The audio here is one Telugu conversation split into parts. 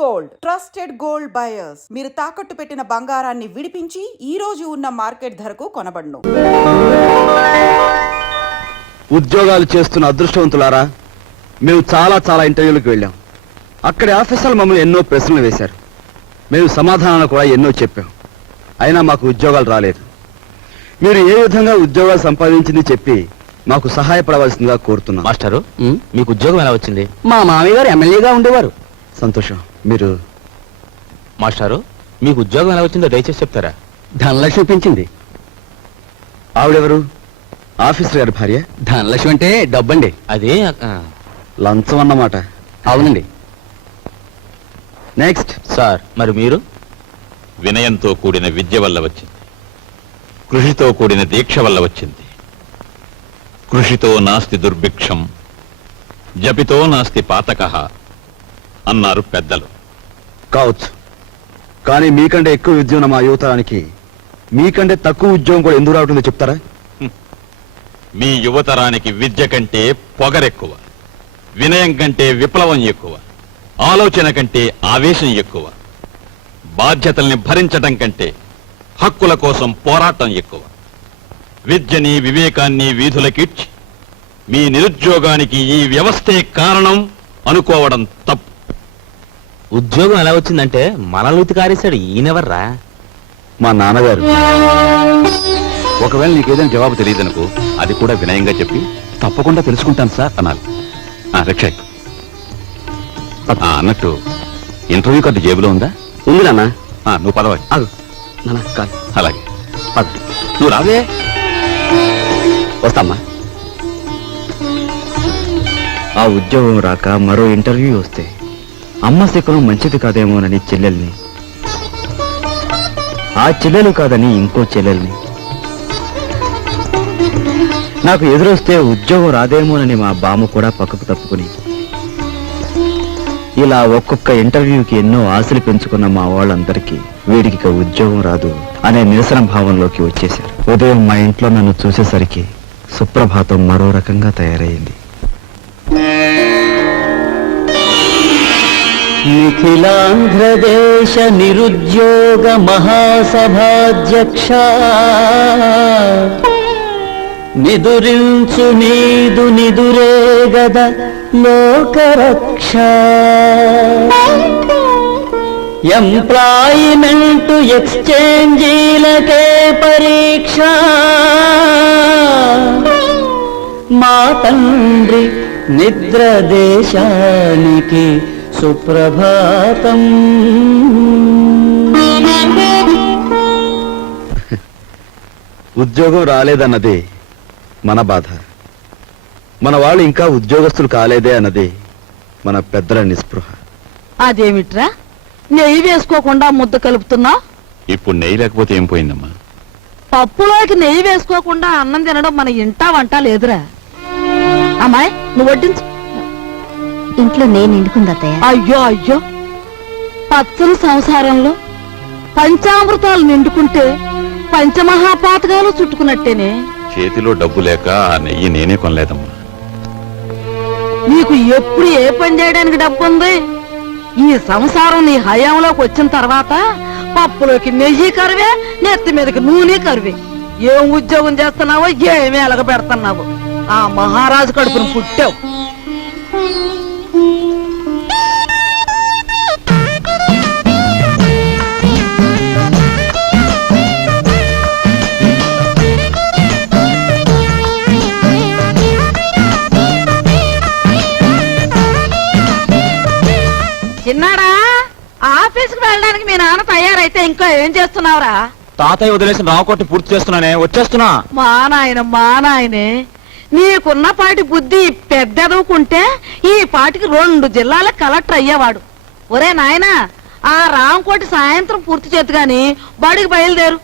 గోల్డ్ ట్రస్టెడ్ గోల్డ్ బయర్స్ మీరు తాకట్టు పెట్టిన బంగారాన్ని విడిపించి ఈ రోజు ఉన్న మార్కెట్ ధరకు కొనబడును. ఉద్యోగాలు చేస్తున్న అదృష్టవంతులారా, మేము చాలా ఇంటర్వ్యూలకు వెళ్ళాం. అక్కడి ఆఫీసర్లు మమ్మల్ని ఎన్నో ప్రశ్నలు వేశారు. మేము సమాధానాలు కూడా ఎన్నో చెప్పాం. అయినా మాకు ఉద్యోగాలు రాలేదు. మీరు ఏ విధంగా ఉద్యోగాలు సంపాదించింది చెప్పి మాకు సహాయపడవలసిందిగా కోరుతున్నాం. మాస్టరు, మీకు ఉద్యోగం ఎలా వచ్చింది? మా మామయ్య గారు ఎమ్మెల్యేగా ఉండేవారు. సంతోషం. మీరు మాస్టారు, మీకు ఉద్యోగం ఎలా వచ్చిందో దయచేసి చెప్తారా? ధనలక్ష్మి పెంచింది. ఆవిడెవరు? ఆఫీసర్ గారి భార్య. ధనలక్ష్మి అంటే డబ్బండి. అదే లంచం అన్నమాట. అవునండి. నెక్స్ట్. సార్, మరి మీరు? వినయంతో కూడిన విద్య వల్ల వచ్చింది, కృషితో కూడిన దీక్ష వల్ల వచ్చింది. కృషితో నాస్తి దుర్భిక్షం, జపితో నాస్తి పాతకః అన్నారు పెద్దలు. కావచ్చు, కానీ మీకంటే ఎక్కువ విద్య ఉన్న మా యువతరానికి మీకంటే తక్కువ ఉద్యోగం కూడా ఎందుకు రావటుందో చెప్తారా? మీ యువతరానికి విద్య కంటే పొగరెక్కువ, వినయం కంటే విప్లవం ఎక్కువ, ఆలోచన కంటే ఆవేశం ఎక్కువ, బాధ్యతల్ని భరించటం కంటే హక్కుల కోసం పోరాటం ఎక్కువ. విద్యని వివేకాన్ని వీధులకిడ్చి మీ నిరుద్యోగానికి ఈ వ్యవస్థే కారణం అనుకోవడం తప్పు. ఉద్యోగం ఎలా వచ్చిందంటే మనల్ని కారేశాడు. ఈయనెవర్రా? మా నాన్నగారు. ఒకవేళ నీకేదైనా జవాబు తెలియదనుకో, అది కూడా వినయంగా చెప్పి తప్పకుండా తెలుసుకుంటాను సార్ అనాలి. రక్షక్, అన్నట్టు ఇంటర్వ్యూ కార్డు జేబులో ఉందా? ఉంది నాన్న. నువ్వు పదవ. అలాగే పద. నువ్వు రావే. వస్తామ్మా. ఆ ఉద్యోగం రాక మరో ఇంటర్వ్యూ వస్తే అమ్మ శకునం మంచిది కాదేమోనని చెల్లెల్ని, ఆ చెల్లెలు కాదని ఇంకో చెల్లెల్ని, నాకు ఎదురొస్తే ఉద్యోగం రాదేమోనని మా బామ్మ కూడా పక్కకు తప్పుకుని, ఇలా ఒక్కొక్క ఇంటర్వ్యూకి ఎన్నో ఆశలు పెంచుకున్న మా వాళ్ళందరికీ వీడికి ఉద్యోగం రాదు అనే నిరసన భావంలోకి వచ్చేశారు. ఉదయం మా ఇంట్లో నన్ను చూసేసరికి సుప్రభాతం మరో రకంగా తయారైంది. నిఖిలాంధ్రదేశ నిరుద్యోగ మహాసభాధ్యక్ష, నిదురించు నీదు నిదురే గద లోకరక్ష, ఎంప్లాయిమెంటు ఎక్స్చేంజీలకే పరీక్ష, మా తండ్రి నిద్ర దేశానికి సుప్రభాతం. ఉద్యోగం రాలేదన్నదే మన బాధ. మన వాళ్ళు ఇంకా ఉద్యోగస్తులు కాలేదే అన్నదే మన పెద్దల నిస్పృహ. అదేమిట్రా నెయ్యి వేసుకోకుండా ముద్ద కలుపుతున్నా? ఇప్పుడు నెయ్యి లేకపోతే ఏం పోయిందమ్మా? పప్పులోకి నెయ్యి వేసుకోకుండా అన్నం తినడం మన ఇంటా వంట లేదురా. అమ్మాయి, నువ్వు వడ్డించు. ఇంట్లో నేను నిండుకుందత్తయ్య. అయ్యో అయ్యో, పచ్చని సంసారంలో పంచామృతాలు నిండుకుంటే పంచమహాపాతకాలు చుట్టుకున్నట్టేనే. చేతిలో డబ్బు లేక ఆ నెయ్యి నేనే కొనలేదమ్మా. నీకు ఎప్పుడు ఏ పని చేయడానికి డబ్బు ఉంది? ఈ సంసారం నీ హయాంలోకి వచ్చిన తర్వాత పప్పులోకి నెయ్యి కరువే, నెత్తి మీదకి నూనె కరువే. ఏం ఉద్యోగం చేస్తున్నావో, ఏమి ఎలగ పెడుతున్నావో, ఆ మహారాజు కడుపును పుట్టావు. చిన్నాడా, ఆఫీస్కి వెళ్ళడానికి మీ నాన్న తయారైతే ఇంకా ఏం చేస్తున్నావురా? తాతయ్య వదిలేసిన రావుకోటి పూర్తి చేస్తున్నానే, వచ్చేస్తున్నా. మా నాయనే, నీకున్నపాటి బుద్ధి పెద్దదవుకుంటే ఈ పాటికి 2 జిల్లాల కలెక్టర్ అయ్యేవాడు. ఒరే నాయనా, ఆ రాంకోటి సాయంత్రం పూర్తి చేద్దు గాని బడికి బయలుదేరు.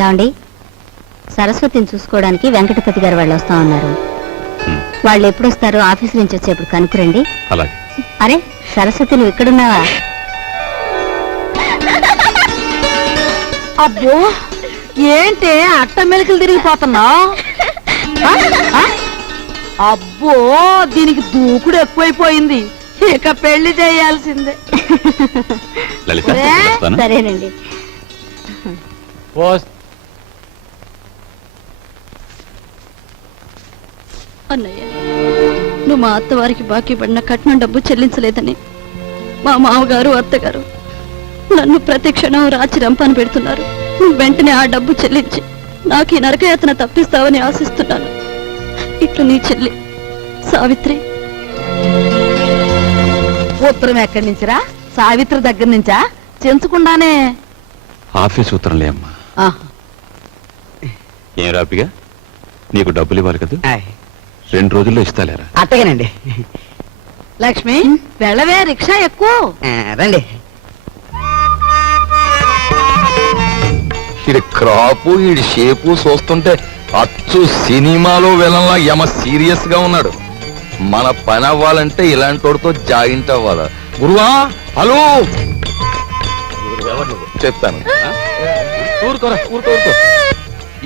ఏమండి, సరస్వతిని చూసుకోవడానికి వెంకటపతి గారు వాళ్ళు వస్తా ఉన్నారు. వాళ్ళు ఎప్పుడు వస్తారో ఆఫీస్ నుంచి వచ్చేప్పుడు కనుక్కురండి. అలాగే. అరే సరస్వతి, నువ్వు ఇక్కడున్నావా? అబ్బో, ఏంటే అట్ట మెలికలు తిరిగిపోతున్నావు? అబ్బో, దీనికి దూకుడు ఎక్కువైపోయింది. ఇక పెళ్లి చేయాల్సిందే. లలిత ఒరే! వస్తాను. సరేనండి. అన్నయ్య, నువ్వు మా అత్తవారికి బాకీ పడిన కట్నం డబ్బు చెల్లించలేదని మా మామగారు అత్తగారు నన్ను ప్రతి క్షణం రాచి రంపాన పెడుతున్నారు. నువ్వు వెంటనే ఆ డబ్బు చెల్లించి నాకు ఈ నరకయాతన తప్పిస్తావని ఆశిస్తున్నాను. ఇట్లు నీ చెల్లి సావిత్రి. ఉత్తరం ఎక్కడి నుంచిరా? సావిత్రి దగ్గర నుంచా? చెంచకుండానే. ఆఫీస్ ఉత్తరంలే అమ్మా. ఆహా. ఏం రాపిగా, నీకు డబ్బులు ఇవ్వాలి కదా, 2 రోజుల్లో ఇస్తాలేరా? అట్టగేనండి. లక్ష్మి వెళ్ళవే, రిక్షా ఎక్కువ. రండి. ఈడి క్రాపు ఈడి షేపు చూస్తుంటే అచ్చు సినిమాలో వెళ్ళంలా యమ సీరియస్ గా ఉన్నాడు. మన పని అవ్వాలంటే ఇలాంటి వాడితో జాయింట్ అవ్వాలా? గురువా, హలో చెప్తాను. ఊరుకోరా, ఊరుకో.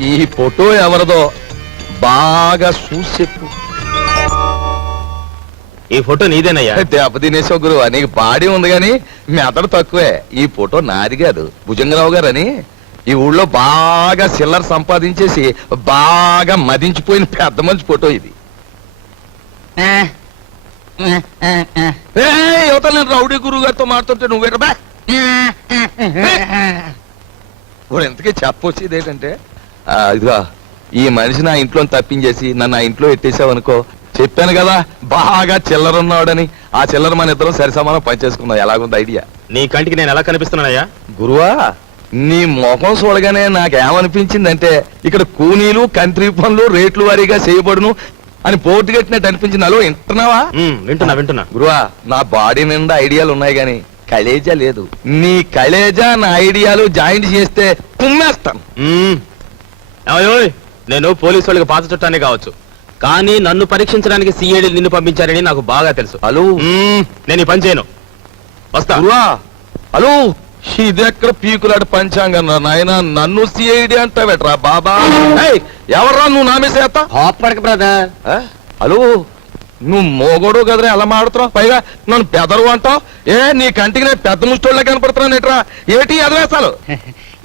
ఈ ఫోటో ఎవరిదో బాగా చూసి చెప్పు. ఈ ఫోటో నీదేనయ్యా? దెబ్బ తినేసావు గురువా, నీకు బాడీ ఉంది గాని మెదడు తక్కువే. ఈ ఫోటో నాది కాదు, భుజంగరావు గారు అని ఈ ఊళ్ళో బాగా చిల్లర సంపాదించేసి బాగా మదించిపోయిన పెద్ద మంచి ఫోటో ఇది. యువత నేను రౌడీ గురువు గారితో మాట్లాడుతుంటే నువ్వేట బా. ఇంతకీ చెప్పొచ్చేది ఏంటంటే, ఇదిగా ఈ మనిషి నా ఇంట్లో తప్పించేసి నన్ను ఆ ఇంట్లో ఎట్టేసావు అనుకో, చెప్పాను కదా బాగా చిల్లర ఉన్నాడని. ఆ చిల్లర మన ఇద్దరం సరి సమానం పనిచేసుకున్నాం. ఎలాగుంది ఐడియా? నీ కంటికి నేను ఎలా కనిపిస్తున్నానయ్యా? గురువా, నీ ముఖం చూడగానే నాకేమనిపించిందంటే ఇక్కడ కూనీలు కంట్రీ పనులు రేట్లు వారీగా చేయబడును అని పోటీ కట్టినట్టు అనిపించింది. అలో వింటున్నావా? వింటున్నా. గురువా, నా బాడీ నిండా ఐడియాలు ఉన్నాయి గాని కలేజా లేదు. నీ కలేజా నా ఐడియాలు జాయింట్ చేస్తే తుమ్మేస్తాను. ఏమయ్యోయ్, నేను పోలీసు వాళ్ళకి పాత చుట్టానే కావచ్చు, కానీ నన్ను పరీక్షించడానికి సిఐడి నిన్ను పంపించారని నాకు బాగా తెలుసు. హలో, నేను ఈ పని చేయను. వస్తా. గురువా, హలో, ఇదెక్కడ పీకులాట పంచాంగం నాయన, నన్ను సిఐడి అంటావేట్రా బాబా? ఎవర్రా నువ్వు నామేసేస్తా? హాపడక బ్రదర్. హలో, నువ్వు మోగోడు కదరా ఎలా మాడుతున్నావు? పైగా నన్ను పెదరు అంటావు. నీ కంటికి నేను పెద్ద ముష్టోళ్ళ కనపడుతున్నాను ఎట్రా? ఏటి ఎదవేస్తాలు?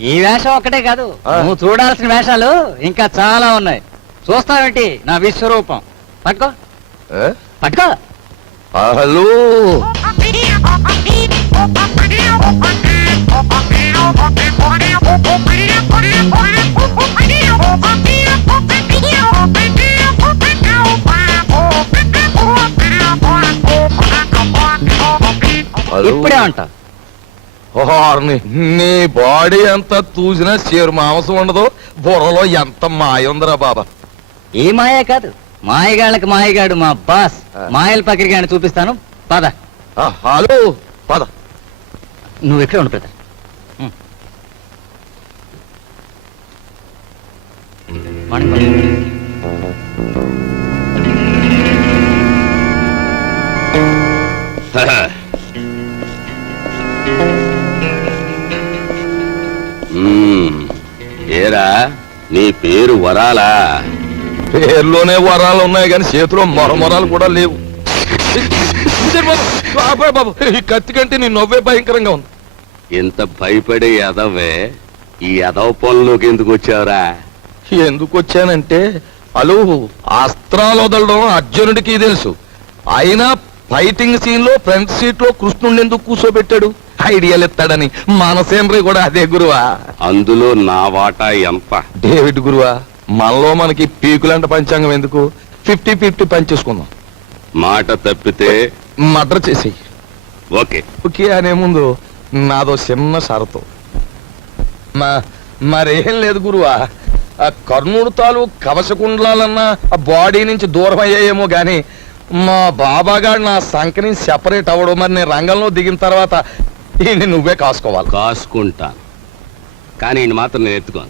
ఈ వేషం ఒక్కటే కాదు, నువ్వు చూడాల్సిన వేషాలు ఇంకా చాలా ఉన్నాయి. చూస్తావేంటి నా విశ్వరూపం? పట్టుకో పట్టుకో. హలో, ఇప్పుడే ఉంటా. నీ బాడీ అంతా చూసినా చేరు మాంసం ఉండదు, బుర్రలో ఎంత మాయ ఉందిరా బాబా. ఏ మాయే కాదు, మాయగాళ్ళకి మాయగాడు మా బాస్. మాయల పకిరిగాని చూపిస్తాను, పద. హలో, పద. నువ్వు ఎక్కడ ఉండు బ్రదర్. ఏరా, నీ పేరు వరాలా? పేర్లోనే వరాలు ఉన్నాయి కానీ చేతిలో మొరమొరాలు కూడా లేవు. బాబు, ఈ కత్తి కంటే నీ నవ్వే భయంకరంగా ఉంది. ఇంత భయపడే ఎదవే ఈ ఎదవ పనులోకి ఎందుకు వచ్చావురా? ఎందుకు వచ్చానంటే, అలు అస్త్రాలు వదలడం అర్జునుడికి తెలుసు. అయినా ఫైటింగ్ సీన్ లో ఫ్రంట్ సీట్ లో కృష్ణుడిని ఎందుకు కూర్చోబెట్టాడు? ఐడియాలు ఎత్తాడని. మనసేంద్రి కూడా అదే గురువా. అందులో నా వాటా ఎంత? డేవిడ్ గురువా, మనలో మనకి పీకులంట పంచాంగం ఎందుకు? 50-50 పంచేసుకుందాం. మాట తప్పితే మర్డర్ చేసేయి. ఓకే. ఓకే అనే ముందు నాదో చిన్న షరతు. మరేం లేదు గురువా, ఆ కర్ణుడు తాలూ కవచకుండలాలన్నా ఆ బాడీ నుంచి దూరం అయ్యాయేమో గాని మా బాబాగాడు నా సంఖ్య నుంచి సెపరేట్ అవ్వడం. మరి నేను రంగంలో దిగిన తర్వాత ఈయన్ని నువ్వే కాసుకోవాలి. కాసుకుంటాను, కానీ ఈయన మాత్రం నేను ఎత్తుకోను.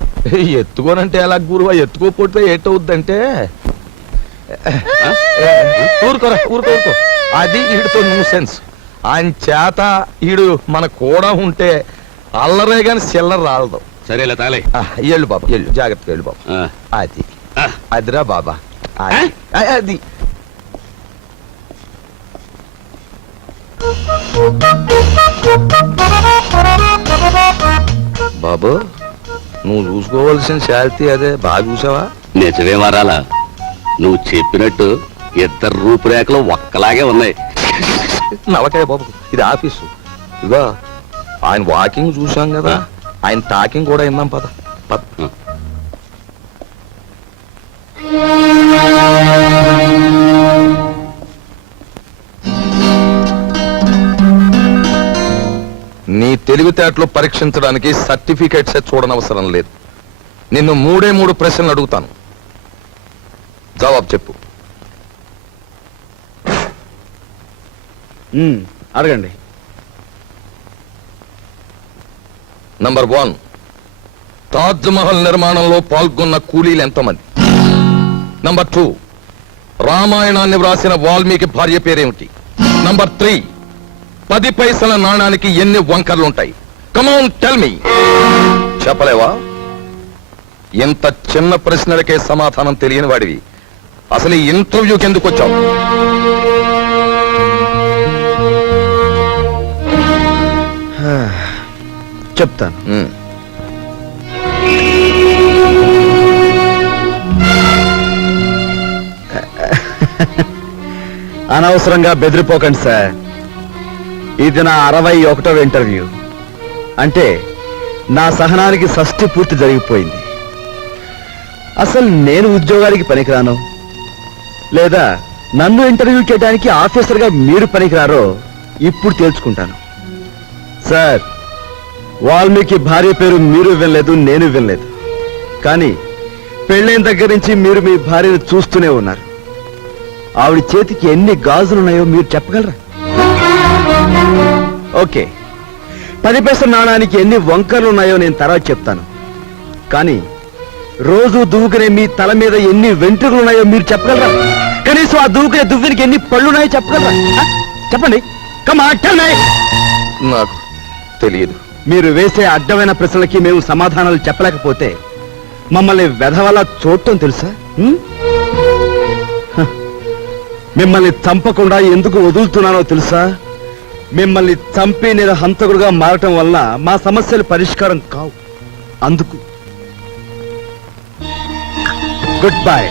ఎత్తుకోనంటే ఎలా గురువా? ఎత్తుకోపోతే ఏటవుద్దంటే ఊరుకోరా, ఊరుకో. అది ఈడితో న్యూసెన్స్. ఆయన చేత ఈడు మన కూడా ఉంటే అల్లరే గాని చిల్లర రాలదు. సరేలా తాలే. ఎళ్ళు బాబా, ఎళ్ళు, జాగ్రత్తగా వెళ్ళు బాబా. అది అదిరా బాబా, అది. బాబు నువ్వు చూసుకోవాల్సిన శాలిటీ అదే బాగా చూసావా? నిజమే వరాలా, నువ్వు చెప్పినట్టు ఇద్దరు రూపురేఖలు ఒక్కలాగే ఉన్నాయి. నవకాయ బాబు, ఇది ఆఫీసు. ఇదిగో ఆయన వాకింగ్ చూసాం కదా, ఆయన టాకింగ్ కూడా విన్నాం. పద పద. నీ తెలివితేటలు పరీక్షించడానికి సర్టిఫికేట్సే చూడనవసరం లేదు. నిన్ను 3 ప్రశ్నలు అడుగుతాను, జవాబు చెప్పు. అడగండి. నంబర్ 1, తాజ్ మహల్ నిర్మాణంలో పాల్గొన్న కూలీలు ఎంతమంది? నంబర్ 2, రామాయణాన్ని వ్రాసిన వాల్మీకి భార్య పేరేమిటి? నంబర్ 3, 10 పైసల నాణానికి ఎన్ని వంకర్లుంటాయి? Come on tell me. చెప్పలేవా? ఇంత చిన్న ప్రశ్నలకే సమాధానం తెలియని వాడివి అసలు ఈ ఇంటర్వ్యూకి ఎందుకు వచ్చావు? చెప్తాను. అనవసరంగా బెదిరిపోకండి సార్. ఇది నా 61వ ఇంటర్వ్యూ. అంటే నా సహనానికి షష్టి పూర్తి జరిగిపోయింది. అసలు నేను ఉద్యోగానికి పనికిరాను, లేదా నన్ను ఇంటర్వ్యూ చేయడానికి ఆఫీసర్గా మీరు పనికిరారో ఇప్పుడు తేల్చుకుంటాను. సార్, వాల్మీకి భార్య పేరు మీరు వినలేదు, నేను వినలేదు. కానీ పెళ్ళైన దగ్గర నుంచి మీరు మీ భార్యను చూస్తూనే ఉన్నారు. ఆవిడ చేతికి ఎన్ని గాజులున్నాయో మీరు చెప్పగలరా? ఓకే, 10 పైసల నాణానికి ఎన్ని వంకర్లు ఉన్నాయో నేను తర్వాత చెప్తాను. కానీ రోజు దువ్వుకునే మీ తల మీద ఎన్ని వెంట్రుకలు ఉన్నాయో మీరు చెప్పగలరా? కనీసం ఆ దువ్వుకునే దువ్వెనికి ఎన్ని పళ్ళున్నాయో చెప్పగలరా? చెప్పండి. నాకు తెలియదు. మీరు వేసే అడ్డమైన ప్రశ్నలకి మేము సమాధానాలు చెప్పలేకపోతే మమ్మల్ని వెధవలా చూడటం తెలుసా? మిమ్మల్ని చంపకుండా ఎందుకు వదులుతున్నానో తెలుసా? మిమ్మల్ని చంపి నేను హంతకుడుగా మారటం వల్ల మా సమస్యలు పరిష్కారం కావు. అందుకు గుడ్ బై.